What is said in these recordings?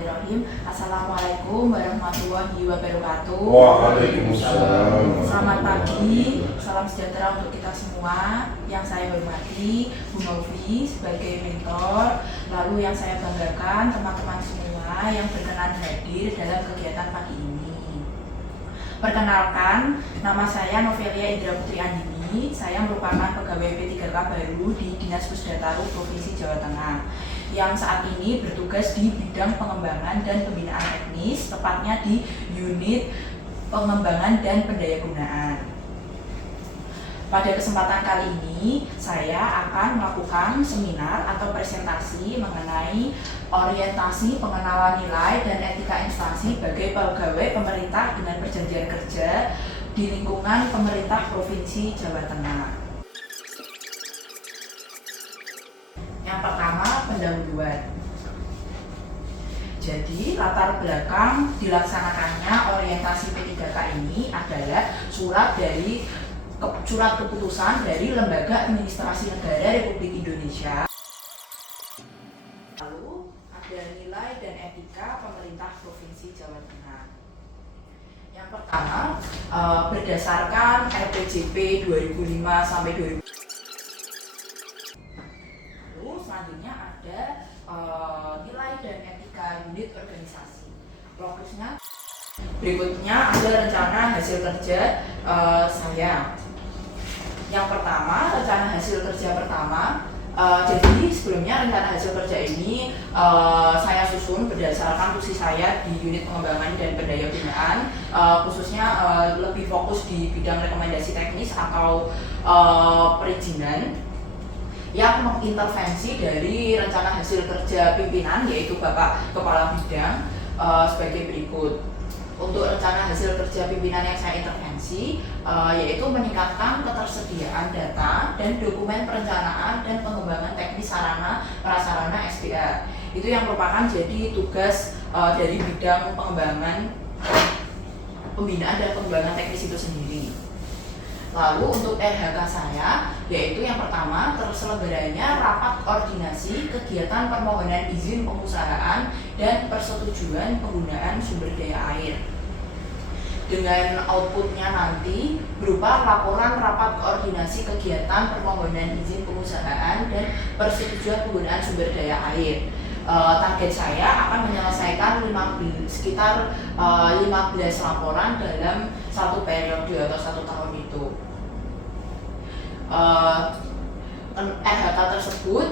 Bismillahirrahmanirrahim. Assalamualaikum warahmatullahi wabarakatuh. Waalaikumsalam. Selamat pagi, salam sejahtera untuk kita semua. Yang saya hormati Bu Novi sebagai mentor, lalu yang saya banggakan teman-teman semua yang berkenan hadir dalam kegiatan pagi ini. Perkenalkan, nama saya Novelia Indra Putri Andini. Saya merupakan pegawai P3K baru di Dinas Pusdataru Provinsi Jawa Tengah yang saat ini bertugas di bidang pengembangan dan pembinaan teknis, tepatnya di unit pengembangan dan pendayagunaan. Pada kesempatan kali ini, saya akan melakukan seminar atau presentasi mengenai orientasi pengenalan nilai dan etika instansi bagi pegawai pemerintah dengan perjanjian kerja di lingkungan pemerintah Provinsi Jawa Tengah. Yang pertama, pendahuluan. Jadi, latar belakang dilaksanakannya orientasi P3K ini adalah surat keputusan dari Lembaga Administrasi Negara Republik Indonesia. Lalu, ada nilai dan etika pemerintah Provinsi Jawa Tengah. Yang pertama, berdasarkan RPJP 2005 sampai 2000. Lalu selanjutnya ada nilai dan etika unit organisasi. Fokusnya berikutnya ada rencana hasil kerja saya. Yang pertama, rencana hasil kerja pertama. Jadi sebelumnya rencana hasil kerja ini saya susun berdasarkan tugas saya di unit pengembangan dan pendayagunaan, khususnya lebih fokus di bidang rekomendasi teknis atau perizinan yang mengintervensi dari rencana hasil kerja pimpinan, yaitu Bapak Kepala Bidang, sebagai berikut. Untuk rencana hasil kerja pimpinan yang saya intervensi, yaitu meningkatkan ketersediaan data dan dokumen perencanaan dan pengembangan teknis sarana prasarana SDA. Itu yang merupakan jadi tugas dari bidang pengembangan, pembinaan dan pengembangan teknis itu sendiri. Lalu untuk RHK saya, yaitu yang pertama, terselenggaranya rapat koordinasi kegiatan permohonan izin pengusahaan dan persetujuan penggunaan sumber daya air. Dengan outputnya nanti berupa laporan rapat koordinasi kegiatan permohonan izin pengusahaan dan persetujuan penggunaan sumber daya air. Target saya akan menyelesaikan sekitar 15 laporan dalam satu periode atau 1 tahun itu. RHK tersebut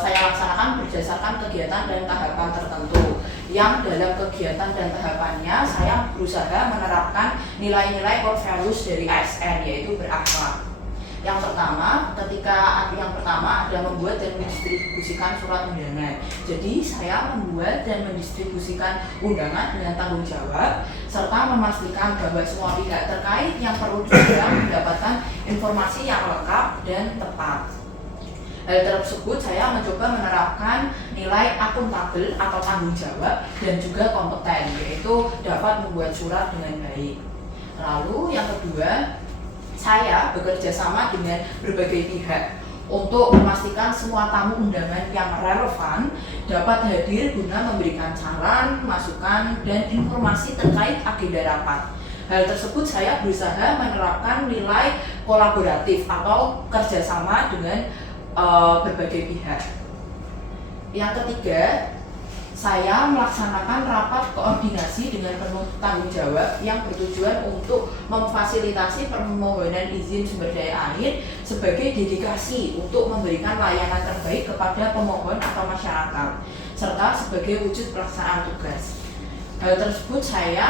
saya laksanakan berdasarkan kegiatan dan tahapan tertentu, yang dalam kegiatan dan tahapannya saya berusaha menerapkan nilai-nilai core values dari ASN, yaitu berakhlak. Yang pertama ada membuat dan mendistribusikan surat undangan. Jadi saya membuat dan mendistribusikan undangan dengan tanggung jawab, serta memastikan bahwa semua pihak terkait yang perlu juga mendapatkan informasi yang lengkap dan tepat. Hal tersebut saya mencoba menerapkan nilai akuntabel atau tanggung jawab dan juga kompeten, yaitu dapat membuat surat dengan baik. Lalu yang kedua, saya bekerja sama dengan berbagai pihak untuk memastikan semua tamu undangan yang relevan dapat hadir guna memberikan saran, masukan, dan informasi terkait agenda rapat. Hal tersebut saya berusaha menerapkan nilai kolaboratif atau kerjasama dengan berbagai pihak. Yang ketiga, saya melaksanakan rapat koordinasi dengan penuh tanggung jawab yang bertujuan untuk memfasilitasi permohonan izin sumber daya air sebagai dedikasi untuk memberikan layanan terbaik kepada pemohon atau masyarakat, serta sebagai wujud pelaksanaan tugas. Hal tersebut saya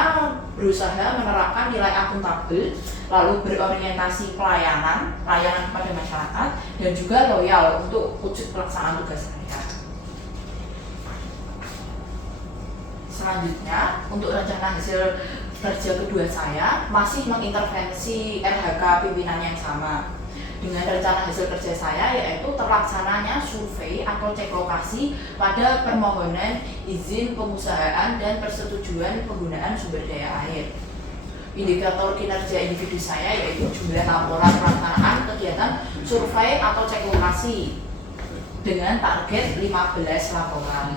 berusaha menerapkan nilai akuntabel, lalu berorientasi pelayanan kepada masyarakat, dan juga loyal untuk wujud pelaksanaan tugas saya. Selanjutnya, untuk rencana hasil kerja kedua saya masih mengintervensi RHK pimpinan yang sama. Dengan rencana hasil kerja saya, yaitu terlaksananya survei atau cek lokasi pada permohonan izin pengusahaan dan persetujuan penggunaan sumber daya air. Indikator kinerja individu saya yaitu jumlah laporan pelaksanaan kegiatan survei atau cek lokasi dengan target 15 laporan.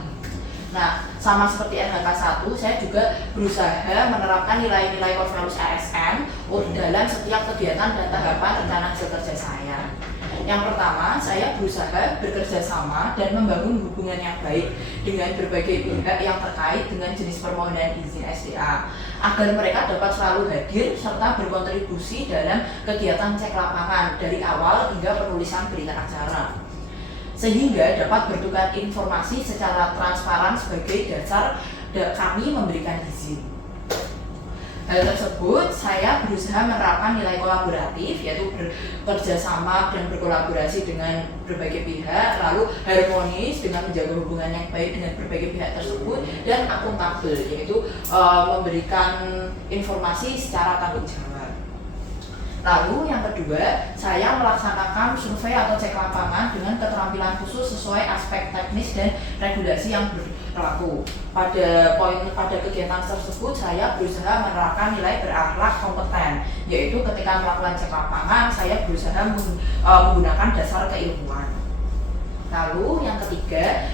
Nah, sama seperti RHK 1, saya juga berusaha menerapkan nilai-nilai core values ASN dalam setiap kegiatan dan tahapan rencana hasil kerja saya. Yang pertama, saya berusaha bekerja sama dan membangun hubungan yang baik dengan berbagai pihak yang terkait dengan jenis permohonan izin SDA, agar mereka dapat selalu hadir serta berkontribusi dalam kegiatan cek lapangan dari awal hingga penulisan berita acara, sehingga dapat bertukar informasi secara transparan sebagai dasar kami memberikan izin. Hal tersebut saya berusaha menerapkan nilai kolaboratif, yaitu bekerja sama dan berkolaborasi dengan berbagai pihak, lalu harmonis dengan menjaga hubungan yang baik dengan berbagai pihak tersebut, dan akuntabel, yaitu memberikan informasi secara tanggung jawab. Lalu yang kedua, saya melaksanakan survei atau cek lapangan dengan keterampilan khusus sesuai aspek teknis dan regulasi yang berlaku. Pada kegiatan tersebut, saya berusaha menerapkan nilai berakhlak kompeten, yaitu ketika melakukan cek lapangan, saya berusaha menggunakan dasar keilmuan. Lalu yang ketiga,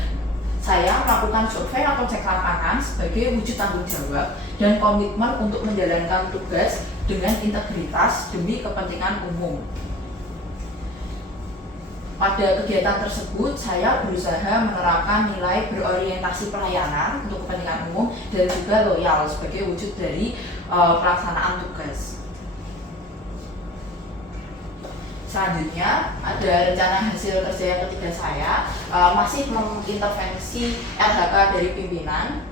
saya melakukan survei atau cek lapangan sebagai wujud tanggung jawab dan komitmen untuk menjalankan tugas dengan integritas demi kepentingan umum. Pada kegiatan tersebut, saya berusaha menerapkan nilai berorientasi pelayanan untuk kepentingan umum dan juga loyal sebagai wujud dari pelaksanaan tugas. Selanjutnya, ada rencana hasil kerja yang ketiga saya, masih mengintervensi RHK dari pimpinan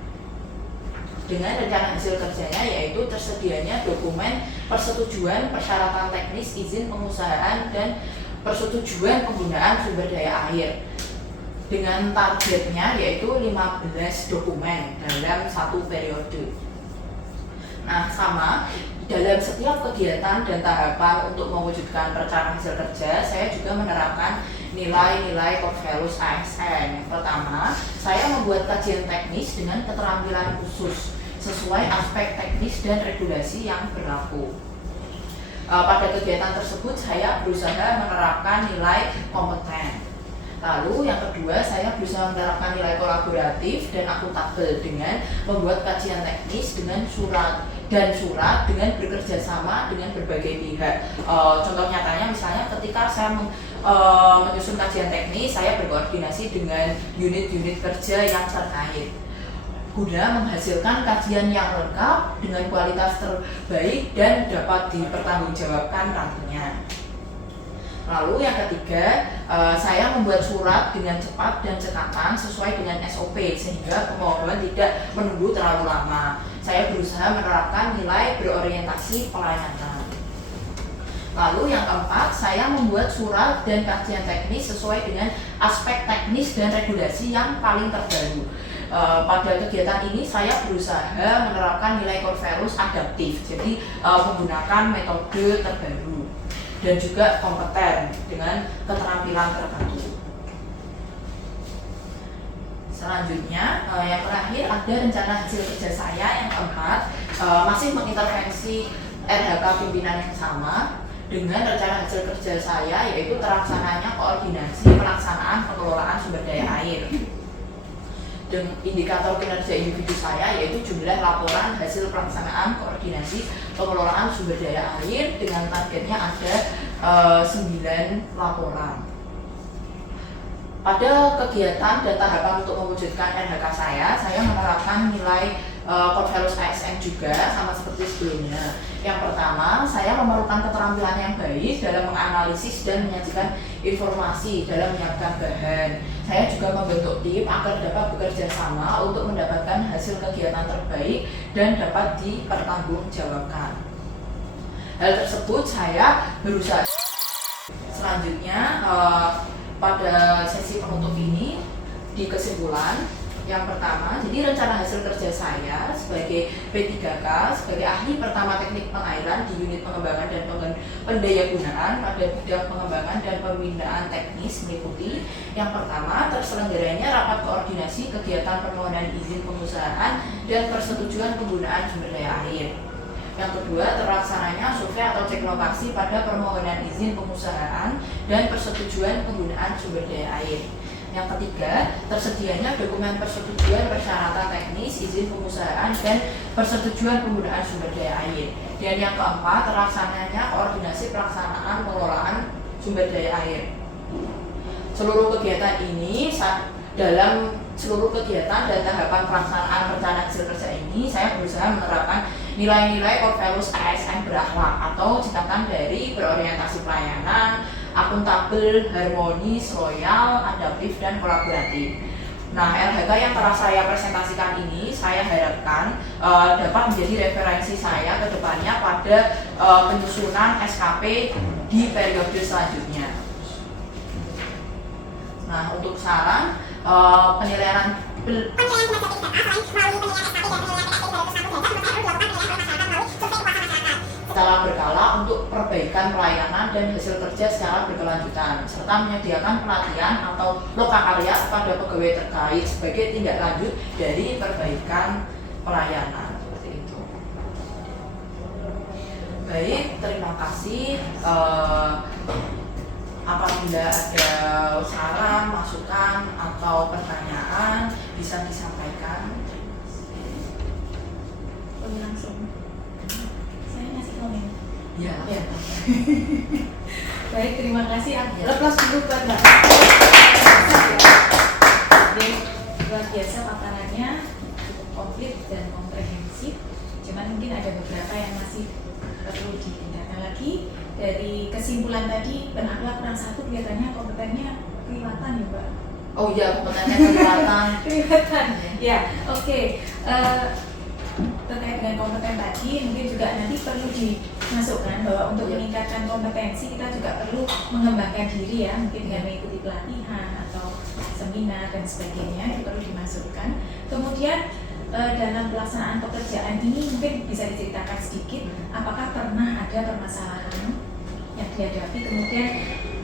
dengan rencana hasil kerjanya, yaitu tersedianya dokumen persetujuan persyaratan teknis izin pengusahaan dan persetujuan penggunaan sumber daya air, dengan targetnya yaitu 15 dokumen dalam satu periode. Nah, sama dalam setiap kegiatan dan tahapan untuk mewujudkan rencana hasil kerja, saya juga menerapkan nilai-nilai core values ASN. Yang pertama, saya membuat kajian teknis dengan keterampilan khusus sesuai aspek teknis dan regulasi yang berlaku. Pada kegiatan tersebut, saya berusaha menerapkan nilai kompeten. Lalu yang kedua, saya berusaha menerapkan nilai kolaboratif dan akuntabel dengan membuat kajian teknis dengan surat dengan bekerja sama dengan berbagai pihak. Contoh nyatanya misalnya ketika saya menyusun kajian teknis, saya berkoordinasi dengan unit-unit kerja yang terkait guna menghasilkan kajian yang lengkap dengan kualitas terbaik dan dapat dipertanggungjawabkan nantinya. Lalu yang ketiga, saya membuat surat dengan cepat dan cekatan sesuai dengan SOP sehingga pemohon tidak menunggu terlalu lama. Saya berusaha menerapkan nilai berorientasi pelayanan. Lalu yang keempat, saya membuat surat dan kajian teknis sesuai dengan aspek teknis dan regulasi yang paling terbaru. Pada kegiatan ini saya berusaha menerapkan nilai core values adaptif, jadi menggunakan metode terbaru dan juga kompeten dengan keterampilan tertentu. Selanjutnya, yang terakhir ada rencana hasil kerja saya yang keempat, masih mengintervensi RHK pimpinan yang sama dengan rencana hasil kerja saya, yaitu terlaksananya koordinasi pelaksanaan pengelolaan sumber daya air. Dan indikator kinerja individu saya yaitu jumlah laporan hasil pelaksanaan koordinasi pengelolaan sumber daya air dengan targetnya ada 9 laporan. Pada kegiatan dan tahapan untuk mewujudkan RHK saya menerapkan nilai core values ASN juga sama seperti sebelumnya. Yang pertama, saya memerlukan keterampilan yang baik dalam menganalisis dan menyajikan informasi dalam menyiapkan bahan. Saya juga membentuk tim agar dapat bekerja sama untuk mendapatkan hasil kegiatan terbaik dan dapat dipertanggungjawabkan. Hal tersebut saya berusaha. Selanjutnya, pada sesi penutup ini, di kesimpulan yang pertama, jadi rencana hasil kerja saya sebagai P3K, sebagai ahli pertama teknik pengairan di unit pengembangan dan pendayagunaan pada bidang pengembangan dan pembinaan teknis meliputi yang pertama, terselenggaranya rapat koordinasi kegiatan permohonan izin pengusahaan dan persetujuan penggunaan sumber daya air. Yang kedua, terlaksananya survei atau cek lokasi pada permohonan izin pengusahaan dan persetujuan penggunaan sumber daya air. Yang ketiga, tersedianya dokumen persetujuan persyaratan teknis, izin pengusahaan, dan persetujuan penggunaan sumber daya air. Dan yang keempat, terlaksananya koordinasi pelaksanaan pengelolaan sumber daya air. Seluruh kegiatan ini dalam seluruh kegiatan dan tahapan pelaksanaan rencana hasil kerja ini, saya berusaha menerapkan nilai-nilai core values ASN berakhlak atau singkatan dari berorientasi pelayanan, akuntabel, harmonis, loyal, adaptif, dan kolaboratif. Nah, LHK yang telah saya presentasikan ini, saya harapkan dapat menjadi referensi saya ke depannya pada penyusunan SKP di periode selanjutnya. Nah, untuk saran penilaian secara berkala untuk perbaikan pelayanan dan hasil kerja secara berkelanjutan, serta menyediakan pelatihan atau lokakarya kepada pegawai terkait sebagai tindak lanjut dari perbaikan pelayanan. Seperti itu. Baik, terima kasih. Apabila ada saran, masukan, atau pertanyaan bisa disampaikan. Langsung. Saya ngasih komen. Ya. Baik, terima kasih. Ya. Lepas dulu buat Mbak. Baik, luar biasa paparannya, cukup komplit dan komprehensif. Cuman mungkin ada beberapa yang masih perlu ditingkatkan lagi. Dari kesimpulan tadi, berakhlak kurang satu kelihatannya kompetennya kelihatan ya Mbak. Oh iya, kompetennya kelihatan. Kelihatan. Ya, oke. Terkait dengan kompeten tadi, mungkin juga nanti perlu dimasukkan bahwa untuk meningkatkan kompetensi kita juga perlu mengembangkan diri ya, mungkin dengan mengikuti pelatihan atau seminar dan sebagainya, itu perlu dimasukkan. Kemudian dalam pelaksanaan pekerjaan ini mungkin bisa diceritakan sedikit apakah pernah ada permasalahan yang dihadapi, kemudian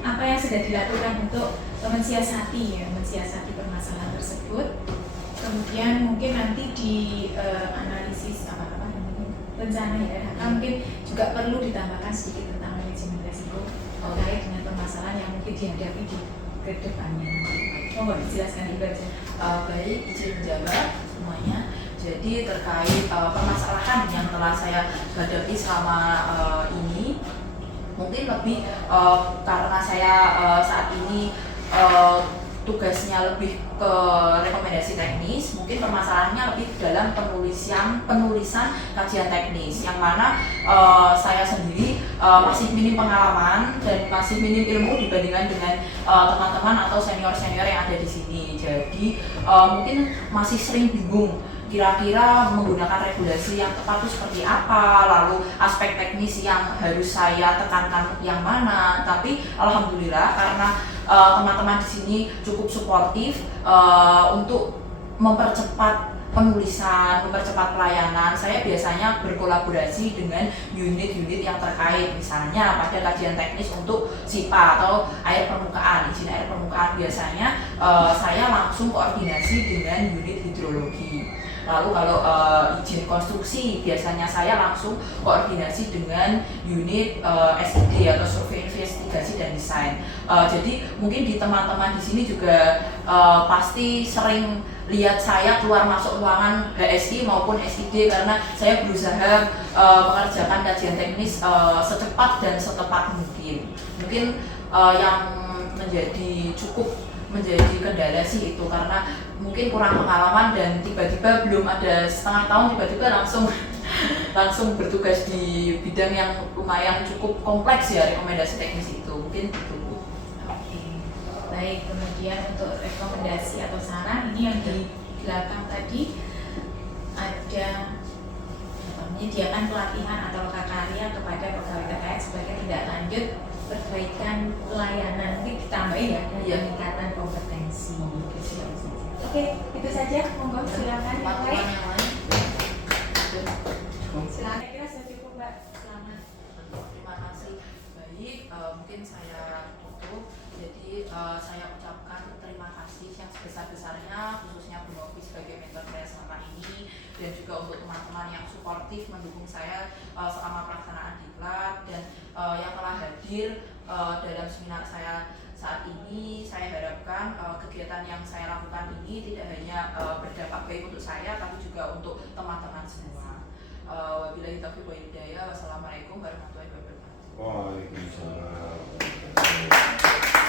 apa yang sudah dilakukan untuk mensiasati permasalahan tersebut. Kemudian mungkin nanti di analisis rencana ya, mungkin juga perlu ditambahkan sedikit tentang manajemen risiko terkait dengan permasalahan yang mungkin dihadapi di kedepannya. Mohon dijelaskan Ibu. Baik, izin menjawab semuanya. Jadi terkait permasalahan yang telah saya hadapi selama ini, mungkin lebih karena saya saat ini tugasnya lebih ke rekomendasi teknis, mungkin permasalahannya lebih dalam penulisan kajian teknis, yang mana saya sendiri masih minim pengalaman dan masih minim ilmu dibandingkan dengan teman-teman atau senior-senior yang ada di sini. Jadi mungkin masih sering bingung kira-kira menggunakan regulasi yang tepat itu seperti apa, lalu aspek teknis yang harus saya tekankan yang mana. Tapi alhamdulillah karena teman-teman di sini cukup suportif untuk mempercepat penulisan, mempercepat pelayanan. Saya biasanya berkolaborasi dengan unit-unit yang terkait, misalnya pada kajian teknis untuk SIPA atau air permukaan, izin air permukaan, biasanya saya langsung koordinasi dengan unit hidrologi. Lalu kalau izin konstruksi, biasanya saya langsung koordinasi dengan unit SID atau survei investigasi dan desain. Jadi mungkin di teman-teman di sini juga pasti sering lihat saya keluar masuk ruangan HSI maupun SID, karena saya berusaha mengerjakan kajian teknis secepat dan setepat mungkin. Mungkin yang menjadi kendala sih itu, karena mungkin kurang pengalaman dan tiba-tiba belum ada setengah tahun tiba-tiba langsung bertugas di bidang yang lumayan cukup kompleks ya, rekomendasi teknis itu mungkin itu. Oke, baik. Kemudian untuk rekomendasi atau saran ini yang di belakang tadi ada menyediakan pelatihan atau lokakarya kepada pegawai terkait sebagai tindak lanjut perbaikan pelayanan, mungkin ditambahin ya, peningkatan kompetensi. Oke, itu saja. Monggo silakan yang lain. Silakan, kira sudah cukup Mbak. Selamat. Terima kasih. Baik, mungkin saya tutup. Jadi saya ucapkan terima kasih yang sebesar-besarnya, khususnya Bu Novi sebagai mentor saya selama ini, dan juga untuk teman-teman yang suportif mendukung saya selama pelaksanaan diklat, dan yang telah hadir dalam seminar saya saat ini saya harapkan kegiatan yang saya lakukan ini tidak hanya berdampak baik untuk saya, tapi juga untuk teman-teman semua. Wabillahi taufiq wal hidayah. Wassalamualaikum